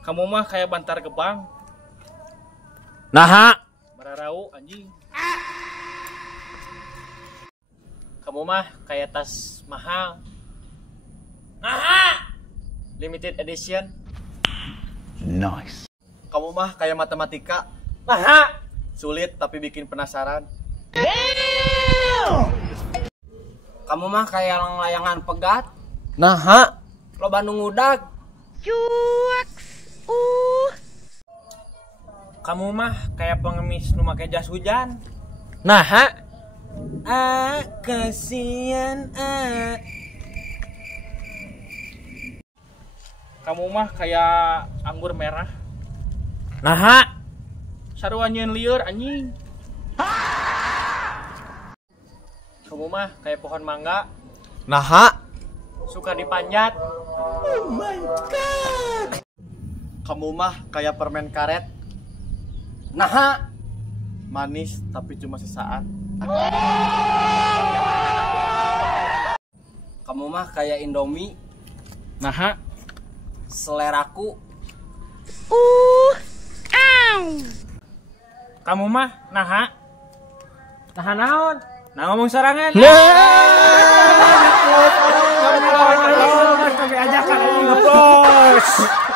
Kamu mah kayak bantar gebang. Naha. Mararau anjing. Kamu mah kayak tas mahal. Naha. Limited edition. Nice. Kamu mah kayak matematika. Naha. Sulit tapi bikin penasaran. Kamu mah kayak layangan pegat. Naha. Loba nu ngudag. Kamu mah kayak pengemis nu make jas hujan. Naha. Kasihan Kamu mah kayak anggur merah. Naha. Sarua nyeun lieur anjing. Kamu mah kayak pohon mangga. Naha. Suka dipanjat. Kamu mah kayak permen karet. Naha. Manis tapi cuma sesaat. Kamu mah kayak Indomie. Naha. Seleraku. Kamu mah naha. Naha naon? Nah ngomong sorangan. Kamu ajakan ini ngepost.